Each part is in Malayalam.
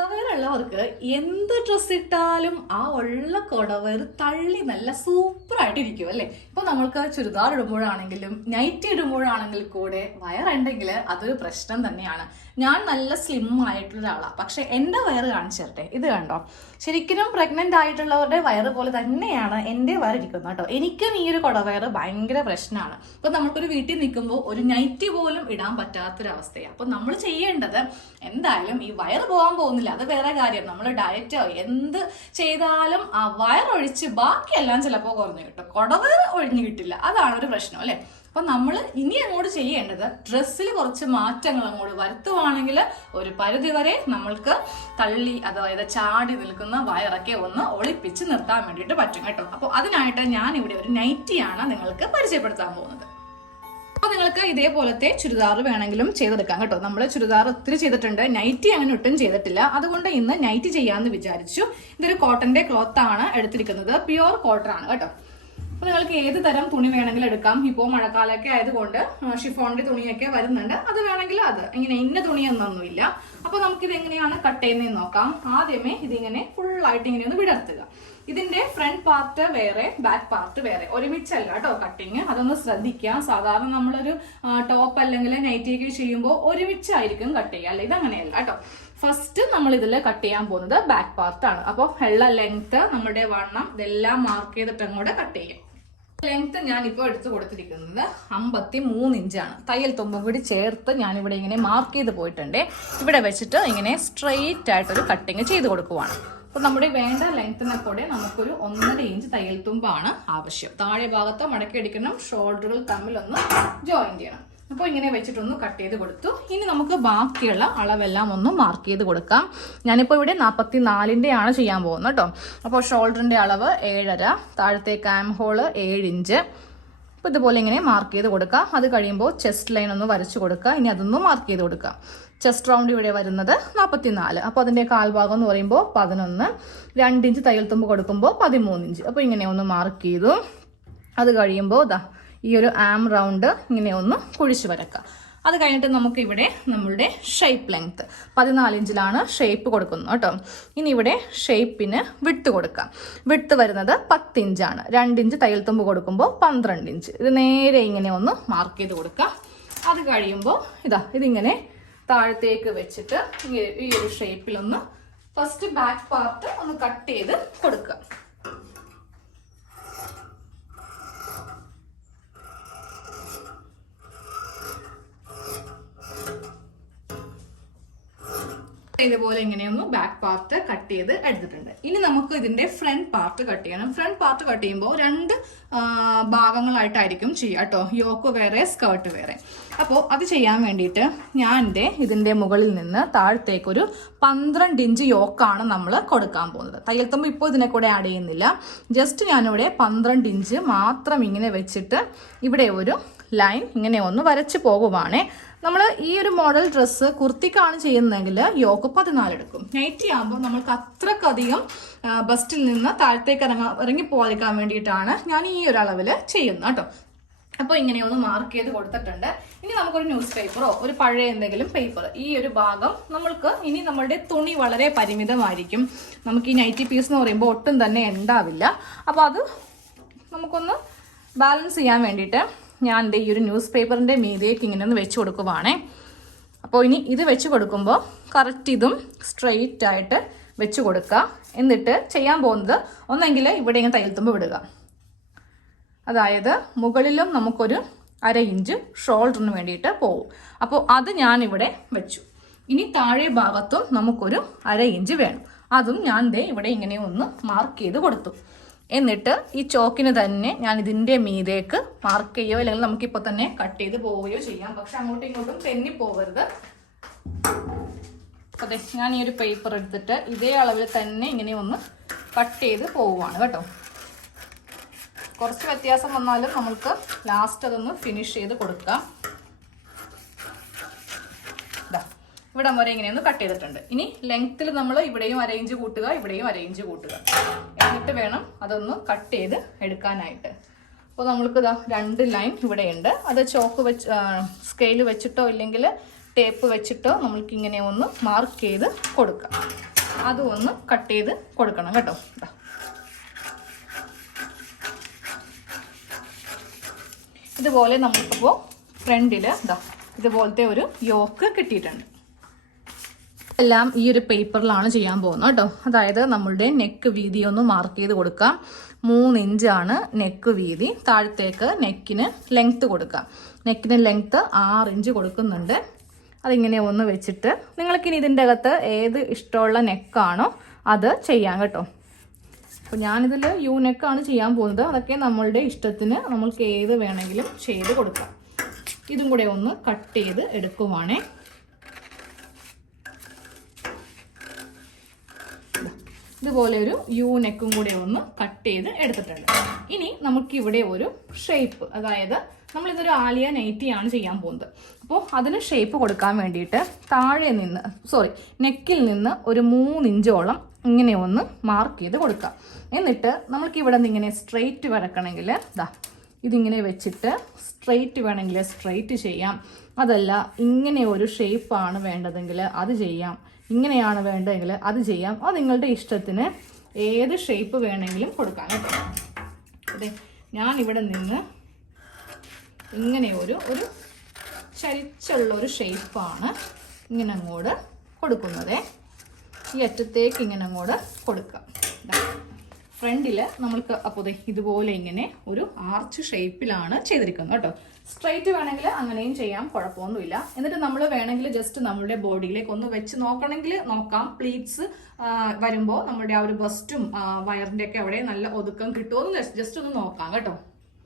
കൊടവേറുള്ളവർക്ക് എന്ത് ഡ്രസ് ഇട്ടാലും ആ ഉള്ള കൊടവേർ തള്ളി നല്ല സൂപ്പർ ആയിട്ടിരിക്കും അല്ലേ? ഇപ്പൊ നമ്മൾക്ക് ചുരിദാർ ഇടുമ്പോഴാണെങ്കിലും നൈറ്റ് ഇടുമ്പോഴാണെങ്കിൽ കൂടെ വയറുണ്ടെങ്കിൽ അതൊരു പ്രശ്നം തന്നെയാണ്. ഞാൻ നല്ല സ്ലിം ആയിട്ടുള്ള ഒരാളാണ് പക്ഷെ എന്റെ വയറ് കാണിച്ചു ഇത് കണ്ടോ? ശരിക്കും പ്രഗ്നന്റ് ആയിട്ടുള്ളവരുടെ വയറ് പോലെ തന്നെയാണ് എന്റെ വയറ് ഇരിക്കുന്നത് കേട്ടോ. എനിക്കും ഈ ഒരു കുടവയറ് ഭയങ്കര പ്രശ്നമാണ്. ഇപ്പം നമുക്കൊരു വീട്ടിൽ നിൽക്കുമ്പോൾ ഒരു നൈറ്റി പോലും ഇടാൻ പറ്റാത്തൊരവസ്ഥയാണ് അപ്പം നമ്മൾ ചെയ്യേണ്ടത് എന്തായാലും ഈ വയറ് പോകാൻ പോകുന്നില്ല. അത് വേറെ കാര്യം. നമ്മൾ ഡയറ്റോ എന്ത് ചെയ്താലും ആ വയറൊഴിച്ച് ബാക്കിയെല്ലാം ചിലപ്പോൾ കുറഞ്ഞു കിട്ടും. കുടവയറ് ഒഴിഞ്ഞു കിട്ടില്ല. അതാണ് ഒരു പ്രശ്നം അല്ലേ? അപ്പൊ നമ്മൾ ഇനി അങ്ങോട്ട് ചെയ്യേണ്ടത് ഡ്രസ്സിൽ കുറച്ച് മാറ്റങ്ങൾ അങ്ങോട്ട് വരുത്തുവാണെങ്കിൽ ഒരു പരിധി വരെ നമ്മൾക്ക് തള്ളി അതായത് ചാടി നിൽക്കുന്ന വയറൊക്കെ ഒന്ന് ഒളിപ്പിച്ച് നിർത്താൻ വേണ്ടിയിട്ട് പറ്റും കേട്ടോ. അപ്പോൾ അതിനായിട്ട് ഞാൻ ഇവിടെ ഒരു നൈറ്റിയാണ് നിങ്ങൾക്ക് പരിചയപ്പെടുത്താൻ പോകുന്നത്. അപ്പോൾ നിങ്ങൾക്ക് ഇതേപോലത്തെ ചുരിദാർ വേണമെങ്കിലും ചെയ്തെടുക്കാം കേട്ടോ. നമ്മൾ ചുരിദാർ ഒത്തിരി ചെയ്തിട്ടുണ്ട്. നൈറ്റി അങ്ങനെ ഒട്ടും ചെയ്തിട്ടില്ല. അതുകൊണ്ട് ഇന്ന് നൈറ്റി ചെയ്യാമെന്ന് വിചാരിച്ചു. ഇതൊരു കോട്ടന്റെ ക്ലോത്ത് ആണ് എടുത്തിരിക്കുന്നത്. പ്യുവർ കോട്ടൺ ആണ് കേട്ടോ. അപ്പൊ നിങ്ങൾക്ക് ഏത് തരം തുണി വേണമെങ്കിലും എടുക്കാം. ഇപ്പോൾ മഴക്കാലമൊക്കെ ആയതുകൊണ്ട് ഷിഫോണിന്റെ തുണിയൊക്കെ വരുന്നുണ്ട്. അത് വേണമെങ്കിൽ അത്. ഇങ്ങനെ ഇന്ന തുണിയൊന്നൊന്നുമില്ല. അപ്പൊ ഇത് എങ്ങനെയാണ് കട്ട് ചെയ്യുന്നതെന്ന് നോക്കാം. ആദ്യമേ ഇതിങ്ങനെ ഫുൾ ആയിട്ട് ഇങ്ങനെ ഒന്ന് വിടർത്തുക. ഇതിന്റെ ഫ്രണ്ട് പാർട്ട് വേറെ ബാക്ക് പാർട്ട് വേറെ. ഒരുമിച്ചല്ല കേട്ടോ കട്ടിങ് അതൊന്ന് ശ്രദ്ധിക്കുക. സാധാരണ നമ്മളൊരു ടോപ്പ് അല്ലെങ്കിൽ നൈറ്റി ഒക്കെ ചെയ്യുമ്പോൾ ഒരുമിച്ചായിരിക്കും കട്ട് ചെയ്യുക. അല്ല ഇതങ്ങനെയല്ല കേട്ടോ. ഫസ്റ്റ് നമ്മൾ ഇതിൽ കട്ട് ചെയ്യാൻ പോകുന്നത് ബാക്ക് പാർട്ടാണ് അപ്പോൾ ഉള്ള ലെങ്ത്ത് നമ്മുടെ വണ്ണം ഇതെല്ലാം മാർക്ക് ചെയ്തിട്ട് അങ്ങോട്ട് കട്ട് ചെയ്യും ലെങ്ത് ഞാൻ ഇപ്പോൾ എടുത്ത് കൊടുത്തിരിക്കുന്നത് അമ്പത്തി മൂന്ന് ഇഞ്ചാണ്. തയ്യൽ തുമ്പും കൂടി ചേർത്ത് ഞാൻ ഇവിടെ ഇങ്ങനെ മാർക്ക് ചെയ്ത് പോയിട്ടുണ്ട്. ഇവിടെ വെച്ചിട്ട് ഇങ്ങനെ സ്ട്രെയിറ്റ് ആയിട്ടൊരു കട്ടിങ് ചെയ്ത് കൊടുക്കുവാണ്. അപ്പോൾ നമ്മുടെ വേണ്ട ലെങ്ത്തിനെ കൂടെ നമുക്കൊരു ഒന്നര ഇഞ്ച് തയ്യൽ തുമ്പാണ് ആവശ്യം. താഴെ ഭാഗത്ത് മടക്കി അടിക്കണം ഷോൾഡറുകൾ തമ്മിലൊന്ന് ജോയിൻ ചെയ്യണം. അപ്പോൾ ഇങ്ങനെ വെച്ചിട്ടൊന്ന് കട്ട് ചെയ്ത് കൊടുത്തു. ഇനി നമുക്ക് ബാക്കിയുള്ള അളവെല്ലാം ഒന്ന് മാർക്ക് ചെയ്ത് കൊടുക്കാം. ഞാനിപ്പോൾ ഇവിടെ നാൽപ്പത്തി നാലിന്റെയാണ് ചെയ്യാൻ പോകുന്നത് കേട്ടോ. അപ്പോൾ ഷോൾഡറിന്റെ അളവ് ഏഴര താഴത്തെ ക്യാം ഹോൾ ഏഴ് ഇഞ്ച്. അപ്പോൾ ഇതുപോലെ ഇങ്ങനെ മാർക്ക് ചെയ്ത് കൊടുക്കാം. അത് കഴിയുമ്പോൾ ചെസ്റ്റ് ലൈൻ ഒന്ന് വരച്ചു കൊടുക്കുക ഇനി അതൊന്ന് മാർക്ക് ചെയ്ത് കൊടുക്കുക ചെസ്റ്റ് റൗണ്ട് ഇവിടെ വരുന്നത് നാൽപ്പത്തി നാല് അപ്പോൾ അതിന്റെ കാൽഭാഗം എന്ന് പറയുമ്പോൾ പതിനൊന്ന്. രണ്ട് ഇഞ്ച് തയ്യൽ തുമ്പ് കൊടുക്കുമ്പോൾ പതിമൂന്ന് ഇഞ്ച്. അപ്പോൾ ഇങ്ങനെ ഒന്ന് മാർക്ക് ചെയ്തു. അത് കഴിയുമ്പോൾ ഇതാ ഈ ഒരു ആം റൗണ്ട് ഇങ്ങനെ ഒന്ന് കുഴിച്ചു വരക്കുക അത് കഴിഞ്ഞിട്ട് നമുക്ക് ഇവിടെ നമ്മളുടെ ഷേപ്പ് ലെങ്ത് പതിനാല് ഇഞ്ചിലാണ് ഷേപ്പ് കൊടുക്കുന്നത് കേട്ടോ. ഇനി ഇവിടെ ഷേപ്പിന് വിട്ട് കൊടുക്കാം. വിട്ട് വരുന്നത് പത്ത് ഇഞ്ചാണ്. രണ്ട് ഇഞ്ച് തയ്യൽ തുമ്പ് കൊടുക്കുമ്പോൾ പന്ത്രണ്ട് ഇഞ്ച്. ഇത് നേരെ ഇങ്ങനെ ഒന്ന് മാർക്ക് ചെയ്ത് കൊടുക്കാം. അത് കഴിയുമ്പോൾ ഇതാ ഇതിങ്ങനെ താഴത്തേക്ക് വെച്ചിട്ട് ഈ ഒരു ഷേപ്പിലൊന്ന് ഫസ്റ്റ് ബാക്ക് പാർട്ട് ഒന്ന് കട്ട് ചെയ്ത് കൊടുക്കുക ഇതുപോലെ ഇങ്ങനെയൊന്ന് ബാക്ക് പാർട്ട് കട്ട് ചെയ്ത് എടുത്തിട്ടുണ്ട്. ഇനി നമുക്ക് ഇതിന്റെ ഫ്രണ്ട് പാർട്ട് കട്ട് ചെയ്യണം. ഫ്രണ്ട് പാർട്ട് കട്ട് ചെയ്യുമ്പോൾ രണ്ട് ഭാഗങ്ങളായിട്ടായിരിക്കും ചെയ്യുക കേട്ടോ. യോക്ക് വേറെ സ്കേർട്ട് വേറെ. അപ്പോൾ അത് ചെയ്യാൻ വേണ്ടിയിട്ട് ഞാൻ എന്റെ ഇതിന്റെ മുകളിൽ നിന്ന് താഴത്തേക്കൊരു പന്ത്രണ്ട് ഇഞ്ച് യോക്കാണ് നമ്മൾ കൊടുക്കാൻ പോകുന്നത്. തയ്യൽത്തുമ്പോൾ ഇപ്പോൾ ഇതിനെ കൂടെ ആഡ് ചെയ്യുന്നില്ല. ജസ്റ്റ് ഞാനിവിടെ പന്ത്രണ്ട് ഇഞ്ച് മാത്രം ഇങ്ങനെ വെച്ചിട്ട് ഇവിടെ ഒരു ലൈൻ ഇങ്ങനെ ഒന്ന് വരച്ച് പോകുവാണേ. നമ്മൾ ഈ ഒരു മോഡൽ ഡ്രസ്സ് കുർത്തിക്കാണ് ചെയ്യുന്നതെങ്കിൽ യോഗ പതിനാല് എടുക്കും നൈറ്റി ആകുമ്പോൾ നമ്മൾക്ക് അത്രക്കധികം ബസ്റ്റിൽ നിന്ന് താഴത്തേക്ക് ഇറങ്ങാ ഇറങ്ങി വേണ്ടിയിട്ടാണ് ഞാൻ ഈ ഒരു അളവിൽ ചെയ്യുന്നത് കേട്ടോ. അപ്പോൾ ഇങ്ങനെയൊന്ന് മാർക്ക് ചെയ്ത് കൊടുത്തിട്ടുണ്ട്. ഇനി നമുക്കൊരു ന്യൂസ് പേപ്പറോ ഒരു പഴയ എന്തെങ്കിലും പേപ്പർ ഈ ഒരു ഭാഗം നമ്മൾക്ക് ഇനി നമ്മളുടെ തുണി വളരെ പരിമിതമായിരിക്കും. നമുക്ക് ഈ നൈറ്റി പീസ് എന്ന് പറയുമ്പോൾ ഒട്ടും തന്നെ ഉണ്ടാവില്ല അപ്പോൾ അത് നമുക്കൊന്ന് ബാലൻസ് ചെയ്യാൻ വേണ്ടിയിട്ട് ഞാൻ എന്റെ ഈ ഒരു ന്യൂസ് പേപ്പറിന്റെ മീതിയേക്ക് ഇങ്ങനെ ഒന്ന് വെച്ച് കൊടുക്കുവാണേ. അപ്പോൾ ഇനി ഇത് വെച്ച് കൊടുക്കുമ്പോൾ കറക്റ്റ് ഇതും സ്ട്രെയിറ്റ് ആയിട്ട് വെച്ച് കൊടുക്കുക എന്നിട്ട് ചെയ്യാൻ പോകുന്നത് ഒന്നെങ്കിൽ ഇവിടെ ഇങ്ങനെ തയ്യൽത്തുമ്പോൾ വിടുക. അതായത് മുകളിലും നമുക്കൊരു അര ഇഞ്ച് ഷോൾഡറിന് വേണ്ടിയിട്ട് പോവും. അപ്പോൾ അത് ഞാനിവിടെ വെച്ചു. ഇനി താഴെ ഭാഗത്തും നമുക്കൊരു അര ഇഞ്ച് വേണം. അതും ഞാൻ ദേ ഇവിടെ ഇങ്ങനെ ഒന്ന് മാർക്ക് ചെയ്ത് കൊടുത്തു. എന്നിട്ട് ഈ ചോക്കിന് തന്നെ ഞാൻ ഇതിന്റെ മീതേക്ക് മാർക്ക് ചെയ്യുകയോ അല്ലെങ്കിൽ നമുക്കിപ്പോൾ തന്നെ കട്ട് ചെയ്ത് പോവുകയോ ചെയ്യാം. പക്ഷെ അങ്ങോട്ടും ഇങ്ങോട്ടും തെന്നി പോകരുത് അതെ ഞാൻ ഈ ഒരു പേപ്പർ എടുത്തിട്ട് ഇതേ അളവിൽ തന്നെ ഇങ്ങനെ ഒന്ന് കട്ട് ചെയ്ത് പോവുകയാണ് കേട്ടോ. കുറച്ച് വ്യത്യാസം വന്നാലും നമ്മൾക്ക് ലാസ്റ്റ് അതൊന്ന് ഫിനിഷ് ചെയ്ത് കൊടുക്കാം ദാ, ഇവിടം വരെ ഇങ്ങനെയൊന്ന് കട്ട് ചെയ്തിട്ടുണ്ട്. ഇനി ലെങ്ത്തിൽ നമ്മൾ ഇവിടെയും അരയിഞ്ച് കൂട്ടുക ഇവിടെയും അരയിഞ്ച് കൂട്ടുക. എന്നിട്ട് വേണം അതൊന്ന് കട്ട് ചെയ്ത് എടുക്കാനായിട്ട്. അപ്പോൾ നമ്മൾക്ക് ഇതാ രണ്ട് ലൈൻ ഇവിടെയുണ്ട്. അത് ചോക്ക് വെച്ച് സ്കെയിൽ വെച്ചിട്ടോ ഇല്ലെങ്കിൽ ടേപ്പ് വെച്ചിട്ടോ നമ്മൾക്ക് ഇങ്ങനെ ഒന്ന് മാർക്ക് ചെയ്ത് കൊടുക്കാം. അതും ഒന്ന് കട്ട് ചെയ്ത് കൊടുക്കണം കേട്ടോ. ഇതുപോലെ നമുക്കിപ്പോൾ ഫ്രണ്ടിൽ ഇതാ ഇതുപോലത്തെ ഒരു യോക്ക് കിട്ടിയിട്ടുണ്ട്. എല്ലാം ഈ ഒരു പേപ്പറിലാണ് ചെയ്യാൻ പോകുന്നത് കേട്ടോ. അതായത് നമ്മളുടെ നെക്ക് വീതി ഒന്ന് മാർക്ക് ചെയ്ത് കൊടുക്കാം മൂന്ന് ഇഞ്ചാണ് നെക്ക് വീതി. താഴത്തേക്ക് നെക്കിന് ലെങ്ത്ത് കൊടുക്കാം നെക്കിന് ലെങ്ത്ത് ആറ് ഇഞ്ച് കൊടുക്കുന്നുണ്ട്. അതിങ്ങനെ ഒന്ന് വെച്ചിട്ട് നിങ്ങൾക്കിനി ഇതിന്റെ അകത്ത് ഏത് ഇഷ്ടമുള്ള നെക്കാണോ അത് ചെയ്യാം കേട്ടോ. അപ്പോൾ ഞാനിതിൽ യു നെക്കാണ് ചെയ്യാൻ പോകുന്നത്. അതൊക്കെ നമ്മളുടെ ഇഷ്ടത്തിന് നമ്മൾക്ക് ഏത് വേണമെങ്കിലും ചെയ്ത് കൊടുക്കാം. ഇതും കൂടെ ഒന്ന് കട്ട് ചെയ്ത് എടുക്കുവാണേ. ഇതുപോലെ ഒരു യു നെക്കും കൂടെ ഒന്ന് കട്ട് ചെയ്ത് എടുത്തിട്ടുണ്ട്. ഇനി നമുക്ക് ഇവിടെ ഒരു ഷേപ്പ് അതായത് നമ്മളിതൊരു ആലിയ നൈറ്റിയാണ് ചെയ്യാൻ പോകുന്നത്. അപ്പോൾ അതിന് ഷേപ്പ് കൊടുക്കാൻ വേണ്ടിയിട്ട് താഴെ നിന്ന് സോറി നെക്കിൽ നിന്ന് ഒരു മൂന്നിഞ്ചോളം ഇങ്ങനെ ഒന്ന് മാർക്ക് ചെയ്ത് കൊടുക്കാം എന്നിട്ട് നമുക്ക് ഇവിടെ നിന്ന് ഇങ്ങനെ സ്ട്രെയിറ്റ് വരക്കണമെങ്കിൽ ഇതാ ഇതിങ്ങനെ വെച്ചിട്ട് സ്ട്രെയിറ്റ് വേണമെങ്കിൽ സ്ട്രെയിറ്റ് ചെയ്യാം. അതല്ല ഇങ്ങനെ ഒരു ഷേപ്പാണ് വേണ്ടതെങ്കിൽ അത് ചെയ്യാം. ഇങ്ങനെയാണ് വേണ്ടതെങ്കിൽ അത് ചെയ്യാം. അത് നിങ്ങളുടെ ഇഷ്ടത്തിന് ഏത് ഷേപ്പ് വേണമെങ്കിലും കൊടുക്കാം അതെ ഞാൻ ഇവിടെ നിന്ന് ഇങ്ങനെ ഒരു ഒരു ചരിച്ചുള്ള ഒരു ഷേപ്പാണ് ഇങ്ങനെ അങ്ങോട്ട് കൊടുക്കുന്നത്. ഈ അറ്റത്തേക്ക് ഇങ്ങനെ അങ്ങോട്ട് കൊടുക്കാം. ഫ്രണ്ടിൽ നമ്മൾക്ക് അപ്പോൾ ഇതുപോലെ ഇങ്ങനെ ഒരു ആർച്ച് ഷേപ്പിലാണ് ചെയ്തിരിക്കുന്നത് കേട്ടോ. സ്ട്രൈറ്റ് വേണമെങ്കിൽ അങ്ങനെയും ചെയ്യാം കുഴപ്പമൊന്നുമില്ല. എന്നിട്ട് നമ്മൾ വേണമെങ്കിൽ ജസ്റ്റ് നമ്മുടെ ബോഡിയിലേക്ക് ഒന്ന് വെച്ച് നോക്കണമെങ്കിൽ നോക്കാം. പ്ലീറ്റ്സ് വരുമ്പോൾ നമ്മുടെ ആ ഒരു ബസ്റ്റും വയറിന്റെ ഒക്കെ അവിടെ നല്ല ഒതുക്കം കിട്ടുമോ ജസ്റ്റ് ഒന്ന് നോക്കാം കേട്ടോ.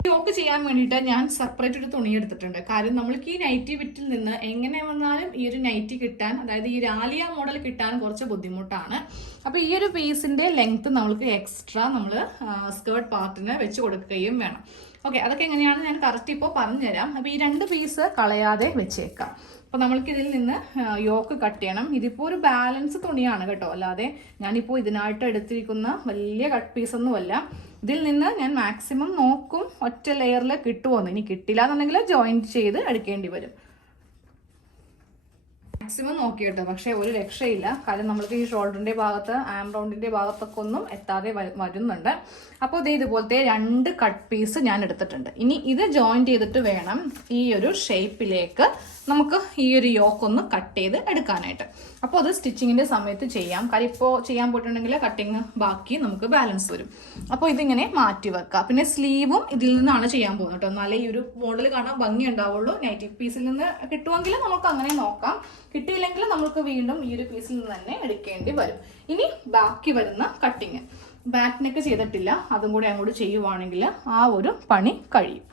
യോക്ക് ചെയ്യാൻ വേണ്ടിയിട്ട് ഞാൻ സെപ്പറേറ്റ് ഒരു തുണി എടുത്തിട്ടുണ്ട്. കാര്യം നമ്മൾക്ക് ഈ നൈറ്റി വിറ്റിൽ നിന്ന് എങ്ങനെ വന്നാലും ഈ ഒരു നൈറ്റി കിട്ടാൻ അതായത് ഈ രാലിയ മോഡൽ കിട്ടാൻ കുറച്ച് ബുദ്ധിമുട്ടാണ്. അപ്പോൾ ഈ ഒരു പീസിന്റെ ലെങ്ത് നമ്മൾക്ക് എക്സ്ട്രാ നമ്മൾ സ്കേർട്ട് പാർട്ടിന് വെച്ച് കൊടുക്കുകയും വേണം. ഓക്കെ അതൊക്കെ എങ്ങനെയാണ് ഞാൻ കറക്റ്റ് ഇപ്പോൾ പറഞ്ഞുതരാം. അപ്പോൾ ഈ രണ്ട് പീസ് കളയാതെ വെച്ചേക്കാം. അപ്പോൾ നമ്മൾക്കിതിൽ നിന്ന് യോക്ക് കട്ട് ചെയ്യണം. ഇതിപ്പോൾ ഒരു ബാലൻസ് തുണിയാണ് കേട്ടോ. അല്ലാതെ ഞാനിപ്പോൾ ഇതിനായിട്ട് എടുത്തിരിക്കുന്ന വലിയ കട്ട് പീസൊന്നുമല്ല ഇതിൽ നിന്ന് ഞാൻ മാക്സിമം നോക്കും ഒറ്റ ലെയറിൽ കിട്ടുമോ എന്ന് ഇനി കിട്ടില്ല എന്നുണ്ടെങ്കിൽ ജോയിന്റ് ചെയ്ത് എടുക്കേണ്ടി വരും. മാക്സിമം നോക്കി കേട്ടോ പക്ഷേ ഒരു രക്ഷയില്ല. കാരണം നമ്മൾക്ക് ഈ ഷോൾഡറിന്റെ ഭാഗത്ത് ആം റൗണ്ടിന്റെ ഭാഗത്തൊക്കെ ഒന്നും എത്താതെ വരുന്നുണ്ട്. അപ്പോൾ ഇത് ഇതുപോലത്തെ രണ്ട് കട്ട് പീസ് ഞാൻ എടുത്തിട്ടുണ്ട്. ഇനി ഇത് ജോയിൻ ചെയ്തിട്ട് വേണം ഈ ഒരു ഷേപ്പിലേക്ക് നമുക്ക് ഈ ഒരു യോക്ക് ഒന്ന് കട്ട് ചെയ്ത് എടുക്കാനായിട്ട്. അപ്പോൾ അത് സ്റ്റിച്ചിങ്ങിന്റെ സമയത്ത് ചെയ്യാം. കാര്യം ഇപ്പോൾ ചെയ്യാൻ പോയിട്ടുണ്ടെങ്കിൽ കട്ടിങ് ബാക്കി നമുക്ക് ബാലൻസ് വരും. അപ്പോൾ ഇതിങ്ങനെ മാറ്റി വെക്കുക പിന്നെ സ്ലീവും ഇതിൽ നിന്നാണ് ചെയ്യാൻ പോകുന്നത് കേട്ടോ. എന്നാലേ ഈ ഒരു മോഡൽ കാണാൻ ഭംഗി ഉണ്ടാവുള്ളൂ. നൈറ്റി പീസിൽ നിന്ന് കിട്ടുമെങ്കിൽ നമുക്ക് അങ്ങനെ നോക്കാം. കിട്ടിയില്ലെങ്കിൽ നമുക്ക് വീണ്ടും ഈ ഒരു പീസിൽ നിന്ന് തന്നെ എടുക്കേണ്ടി വരും. ഇനി ബാക്കി വരുന്ന കട്ടിങ് ബാക്ക് നെക്ക് ചെയ്തിട്ടില്ല. അതും കൂടി അങ്ങോട്ട് ചെയ്യുവാണെങ്കിൽ ആ ഒരു പണി കഴിയും.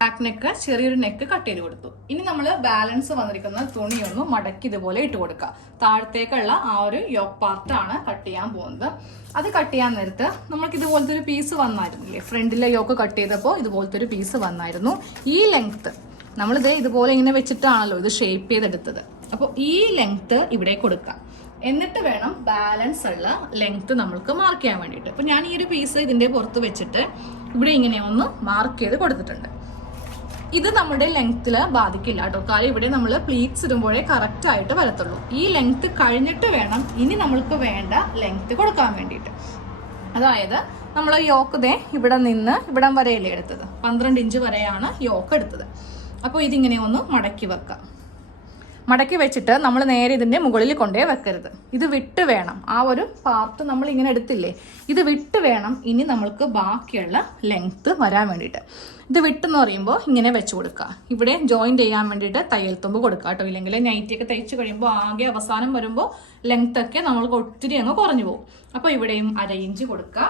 ബാക്ക് നെക്ക് ചെറിയൊരു നെക്ക് കട്ട് ചെയ്ത് കൊടുത്തു. ഇനി നമ്മൾ ബാലൻസ് വന്നിരിക്കുന്ന തുണിയൊന്നും മടക്കി ഇതുപോലെ ഇട്ട് കൊടുക്കുക. താഴത്തേക്കുള്ള ആ ഒരു യോക്ക് പാർട്ടാണ് കട്ട് ചെയ്യാൻ പോകുന്നത്. അത് കട്ട് ചെയ്യാൻ നേരത്ത് നമ്മൾക്ക് ഇതുപോലത്തെ ഒരു പീസ് വന്നായിരുന്നില്ലേ? ഫ്രണ്ടിലെ യോക്ക് കട്ട് ചെയ്തപ്പോൾ ഇതുപോലത്തെ ഒരു പീസ് വന്നായിരുന്നു. ഈ ലെങ്ത് നമ്മളിത് ഇതുപോലെ ഇങ്ങനെ വെച്ചിട്ടാണല്ലോ ഇത് ഷേപ്പ് ചെയ്തെടുത്തത്. അപ്പോൾ ഈ ലെങ്ത് ഇവിടെ കൊടുക്കാം. എന്നിട്ട് വേണം ബാലൻസ് ഉള്ള ലെങ്ത് നമ്മൾക്ക് മാർക്ക് ചെയ്യാൻ വേണ്ടിയിട്ട്. അപ്പോൾ ഞാൻ ഈ ഒരു പീസ് ഇതിന്റെ പുറത്ത് വെച്ചിട്ട് ഇവിടെ ഇങ്ങനെ ഒന്ന് മാർക്ക് ചെയ്ത് കൊടുത്തിട്ടുണ്ട്. ഇത് നമ്മുടെ ലെങ്ത്തിൽ ബാധിക്കില്ല കേട്ടോ. കാര്യം ഇവിടെ നമ്മൾ പ്ലീറ്റ്സ് ഇടുമ്പോഴേ കറക്റ്റ് ആയിട്ട് വരത്തുള്ളൂ. ഈ ലെങ്ത് കഴിഞ്ഞിട്ട് വേണം ഇനി നമ്മൾക്ക് വേണ്ട ലെങ്ത് കൊടുക്കാൻ വേണ്ടിയിട്ട്. അതായത് നമ്മൾ യോക്ക് ദേ ഇവിടെ നിന്ന് ഇവിടം വരെയല്ലേ എടുത്തത്? പന്ത്രണ്ട് ഇഞ്ച് വരെയാണ് യോക്ക് എടുത്തത്. അപ്പോൾ ഇതിങ്ങനെ ഒന്ന് മടക്കി വെക്കാം. മടക്കി വെച്ചിട്ട് നമ്മൾ നേരെ ഇതിന്റെ മുകളിൽ കൊണ്ടേ വെക്കരുത്. ഇത് വിട്ട് വേണം. ആ ഒരു പാർട്ട് നമ്മൾ ഇങ്ങനെ എടുത്തില്ലേ? ഇത് വിട്ട് വേണം ഇനി നമ്മൾക്ക് ബാക്കിയുള്ള ലെങ്ത്ത് വരാൻ വേണ്ടിയിട്ട്. ഇത് വിട്ടെന്ന് പറയുമ്പോൾ ഇങ്ങനെ വെച്ച് കൊടുക്കുക ഇവിടെ ജോയിൻ ചെയ്യാൻ വേണ്ടിയിട്ട് തയ്യൽ തുമ്പ് കൊടുക്കുക കേട്ടോ. ഇല്ലെങ്കിൽ നൈറ്റിയൊക്കെ തയ്ച്ച് കഴിയുമ്പോൾ ആകെ അവസാനം വരുമ്പോൾ ലെങ്ത് ഒക്കെ നമ്മൾക്ക് ഒത്തിരി അങ്ങ് കുറഞ്ഞു പോകും. അപ്പോൾ ഇവിടെയും അര ഇഞ്ച് കൊടുക്കുക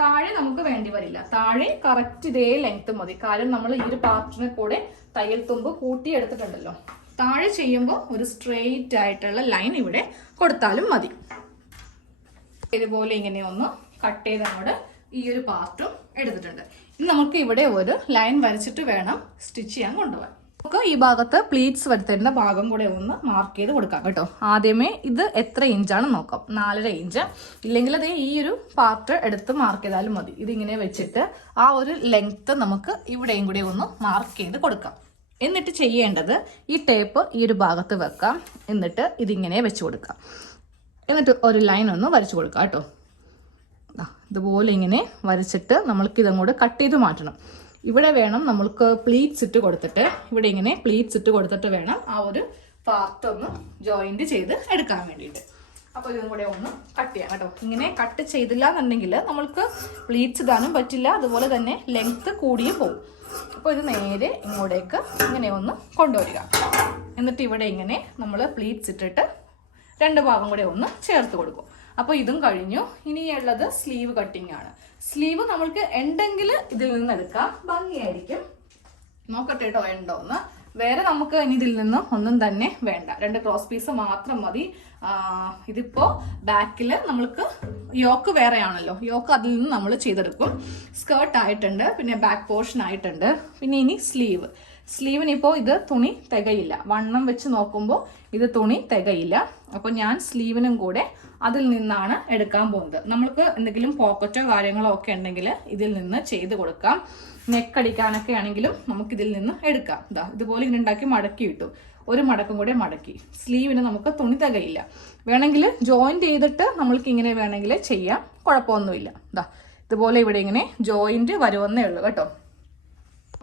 താഴെ നമുക്ക് വേണ്ടി വരില്ല. താഴെ കറക്റ്റ് ഇതേ ലെങ്ത് മതി. കാരണം നമ്മൾ ഈ ഒരു പാർട്ടിനെ കൂടെ തയ്യൽ തുമ്പ് കൂട്ടിയെടുത്തിട്ടുണ്ടല്ലോ. താഴെ ചെയ്യുമ്പോൾ ഒരു സ്ട്രെയിറ്റ് ആയിട്ടുള്ള ലൈൻ ഇവിടെ കൊടുത്താലും മതി. ഇതുപോലെ ഇങ്ങനെ ഒന്ന് കട്ട് ചെയ്ത് അങ്ങോട്ട് ഈ ഒരു പാർട്ടും എടുത്തിട്ടുണ്ട്. ഇനി നമുക്ക് ഇവിടെ ഒരു ലൈൻ വരച്ചിട്ട് വേണം സ്റ്റിച്ച് ചെയ്യാൻ കൊണ്ടുപോകാൻ. നമുക്ക് ഈ ഭാഗത്ത് പ്ലീറ്റ്സ് വരുത്തേണ്ട ഭാഗം കൂടെ ഒന്ന് മാർക്ക് ചെയ്ത് കൊടുക്കാം കേട്ടോ. ആദ്യമേ ഇത് എത്ര ഇഞ്ചാണ് നോക്കാം. നാലര ഇഞ്ച് ഇല്ലെങ്കിൽ അത് ഈ ഒരു പാർട്ട് എടുത്ത് മാർക്ക് ചെയ്താലും മതി. ഇതിങ്ങനെ വെച്ചിട്ട് ആ ഒരു ലെങ്ത് നമുക്ക് ഇവിടെയും കൂടെ ഒന്ന് മാർക്ക് ചെയ്ത് കൊടുക്കാം. എന്നിട്ട് ചെയ്യേണ്ടത് ഈ ടേപ്പ് ഈ ഒരു ഭാഗത്ത് വെക്കാം. എന്നിട്ട് ഇതിങ്ങനെ വെച്ച് കൊടുക്കാം. എന്നിട്ട് ഒരു ലൈൻ ഒന്ന് വരച്ചു കൊടുക്കാം കേട്ടോ. ഇതുപോലെ ഇങ്ങനെ വരച്ചിട്ട് നമ്മൾക്ക് ഇതങ്ങോട്ട് കട്ട് ചെയ്ത് മാറ്റണം. ഇവിടെ വേണം നമ്മൾക്ക് പ്ലീറ്റ്സ് ഇട്ട് കൊടുത്തിട്ട്. ഇവിടെ ഇങ്ങനെ പ്ലീറ്റ്സ് ഇട്ട് കൊടുത്തിട്ട് വേണം ആ ഒരു പാർട്ട് ഒന്ന് ജോയിന്റ് ചെയ്ത് എടുക്കാൻ വേണ്ടിയിട്ട്. അപ്പോൾ ഇതും കൂടെ ഒന്ന് കട്ട് ചെയ്യാം കേട്ടോ. ഇങ്ങനെ കട്ട് ചെയ്തില്ല എന്നുണ്ടെങ്കിൽ നമ്മൾക്ക് പ്ലീറ്റ്സ് ഇടാനും പറ്റില്ല അതുപോലെ തന്നെ ലെങ്ത് കൂടിയും പോകും അപ്പോൾ ഇത് നേരെ ഇങ്ങോട്ടേക്ക് ഇങ്ങനെ ഒന്ന് കൊണ്ടുവരിക. എന്നിട്ട് ഇവിടെ ഇങ്ങനെ നമ്മൾ പ്ലീറ്റ്സ് ഇട്ടിട്ട് രണ്ട് ഭാഗം കൂടെ ഒന്ന് ചേർത്ത് കൊടുക്കും. അപ്പോൾ ഇതും കഴിഞ്ഞു. ഇനിയുള്ളത് സ്ലീവ് കട്ടിംഗ് ആണ്. സ്ലീവ് നമ്മൾക്ക് ഉണ്ടെങ്കിൽ ഇതിൽ നിന്ന് എടുക്കാം. ഭംഗിയായിരിക്കും. നോക്കട്ടെ കേട്ടോ ഉണ്ടോ എന്ന് വേറെ നമുക്ക് ഇനി ഇതിൽ നിന്ന് ഒന്നും തന്നെ വേണ്ട. രണ്ട് ക്രോസ് പീസ് മാത്രം മതി. ഇതിപ്പോ ബാക്കിൽ നമ്മൾക്ക് യോക്ക് വേറെയാണല്ലോ. യോക്ക് അതിൽ നിന്ന് നമ്മൾ ചെയ്തെടുക്കും. സ്കേർട്ട് ആയിട്ടുണ്ട് പിന്നെ ബാക്ക് പോർഷൻ ആയിട്ടുണ്ട് പിന്നെ ഇനി സ്ലീവ് സ്ലീവിന് ഇപ്പോൾ ഇത് തുണി തികയില്ല. വണ്ണം വെച്ച് നോക്കുമ്പോൾ ഇത് തുണി തികയില്ല. അപ്പോൾ ഞാൻ സ്ലീവിനും കൂടെ അതിൽ നിന്നാണ് എടുക്കാൻ പോകുന്നത്. നമ്മൾക്ക് എന്തെങ്കിലും പോക്കറ്റോ കാര്യങ്ങളോ ഒക്കെ ഉണ്ടെങ്കിൽ ഇതിൽ നിന്ന് ചെയ്ത് കൊടുക്കാം. നെക്ക് അടിക്കാനൊക്കെ ആണെങ്കിലും നമുക്ക് ഇതിൽ നിന്ന് എടുക്കാം. ഇതാ ഇതുപോലെ ഇങ്ങനെ ഉണ്ടാക്കി മടക്കി ഇട്ടു. ഒരു മടക്കും കൂടെ മടക്കി. സ്ലീവിന് നമുക്ക് തുണി തകയില്ല. വേണമെങ്കിൽ ജോയിന്റ് ചെയ്തിട്ട് നമ്മൾക്ക് ഇങ്ങനെ വേണമെങ്കിൽ ചെയ്യാം. കുഴപ്പമൊന്നുമില്ല. ഇതാ ഇതുപോലെ ഇവിടെ ഇങ്ങനെ ജോയിന്റ് വരുമെന്നേ ഉള്ളൂ കേട്ടോ.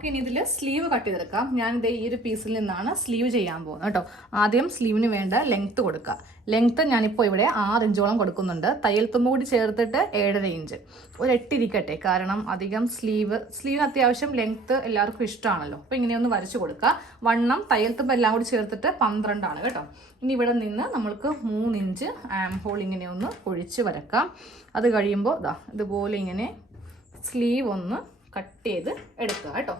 ഇനി ഇതിൽ സ്ലീവ് കട്ട് ചെയ്തെടുക്കാം. ഞാൻ ഇത് ഈ ഒരു പീസിൽ നിന്നാണ് സ്ലീവ് ചെയ്യാൻ പോകുന്നത് കേട്ടോ. ആദ്യം സ്ലീവിന് വേണ്ട ലെങ്ത്ത് കൊടുക്കുക. ലെങ്ത്ത് ഞാനിപ്പോൾ ഇവിടെ ആറ് ഇഞ്ചോളം കൊടുക്കുന്നുണ്ട്. തയ്യൽ തുമ്പ് കൂടി ചേർത്തിട്ട് ഏഴര ഇഞ്ച് ഒരു എട്ടിരിക്കട്ടെ. കാരണം അധികം സ്ലീവ് സ്ലീവിന് അത്യാവശ്യം ലെങ്ത്ത് എല്ലാവർക്കും ഇഷ്ടമാണല്ലോ. അപ്പോൾ ഇങ്ങനെ ഒന്ന് വരച്ചു കൊടുക്കുക. വണ്ണം തയ്യൽ തുമ്പ് എല്ലാം കൂടി ചേർത്തിട്ട് പന്ത്രണ്ടാണ് കേട്ടോ. ഇനി ഇവിടെ നിന്ന് നമ്മൾക്ക് മൂന്നിഞ്ച് ആം ഹോൾ ഇങ്ങനെ ഒന്ന് ഒഴിച്ച് വരക്കാം. അത് കഴിയുമ്പോൾ ഇതാ ഇതുപോലെ ഇങ്ങനെ സ്ലീവ് ഒന്ന് കട്ട് ചെയ്ത് എടുക്കുക കേട്ടോ.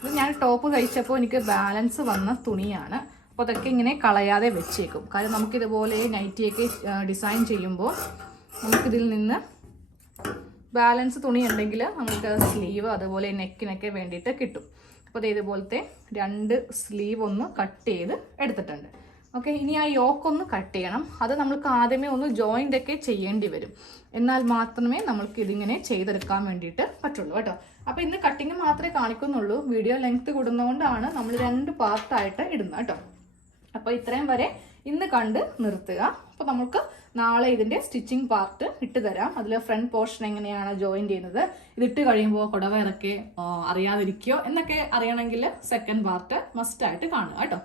ഇത് ഞാൻ ടോപ്പ് കഴിച്ചപ്പോൾ എനിക്ക് ബാലൻസ് വന്ന തുണിയാണ്. അപ്പോൾ അതൊക്കെ ഇങ്ങനെ കളയാതെ വെച്ചേക്കും. കാരണം നമുക്കിതുപോലെ നൈറ്റിയൊക്കെ ഡിസൈൻ ചെയ്യുമ്പോൾ നമുക്കിതിൽ നിന്ന് ബാലൻസ് തുണി ഉണ്ടെങ്കിൽ നമുക്ക് സ്ലീവ് അതുപോലെ നെക്കിനൊക്കെ വേണ്ടിയിട്ട് കിട്ടും. അപ്പോൾ ഇത് ഇതുപോലത്തെ രണ്ട് സ്ലീവ് ഒന്ന് കട്ട് ചെയ്ത് എടുത്തിട്ടുണ്ട്. ഓക്കെ ഇനി ആ യോക്ക് ഒന്ന് കട്ട് ചെയ്യണം. അത് നമ്മൾക്ക് ആദ്യമേ ഒന്ന് ജോയിന്റ് ഒക്കെ ചെയ്യേണ്ടി വരും. എന്നാൽ മാത്രമേ നമ്മൾക്ക് ഇതിങ്ങനെ ചെയ്തെടുക്കാൻ വേണ്ടിയിട്ട് പറ്റുള്ളൂ കേട്ടോ. അപ്പോൾ ഇന്ന് കട്ടിങ് മാത്രമേ കാണിക്കുന്നുള്ളൂ. വീഡിയോ ലെങ്ത് കൂടുന്നതുകൊണ്ടാണ് നമ്മൾ രണ്ട് പാർട്ടായിട്ട് ഇടുന്നത് കേട്ടോ. അപ്പോൾ ഇത്രയും വരെ ഇന്ന് കണ്ട് നിർത്തുക. അപ്പോൾ നമുക്ക് നാളെ ഇതിന്റെ സ്റ്റിച്ചിങ് പാർട്ട് ഇട്ട് തരാം. അതിൽ ഫ്രണ്ട് പോർഷൻ എങ്ങനെയാണ് ജോയിൻ ചെയ്യുന്നത്? ഇതിട്ട് കഴിയുമ്പോൾ കുടവയറൊക്കെ അറിയാതിരിക്കുകയോ എന്നൊക്കെ അറിയണമെങ്കിൽ സെക്കൻഡ് പാർട്ട് മസ്റ്റായിട്ട് കാണുക കേട്ടോ.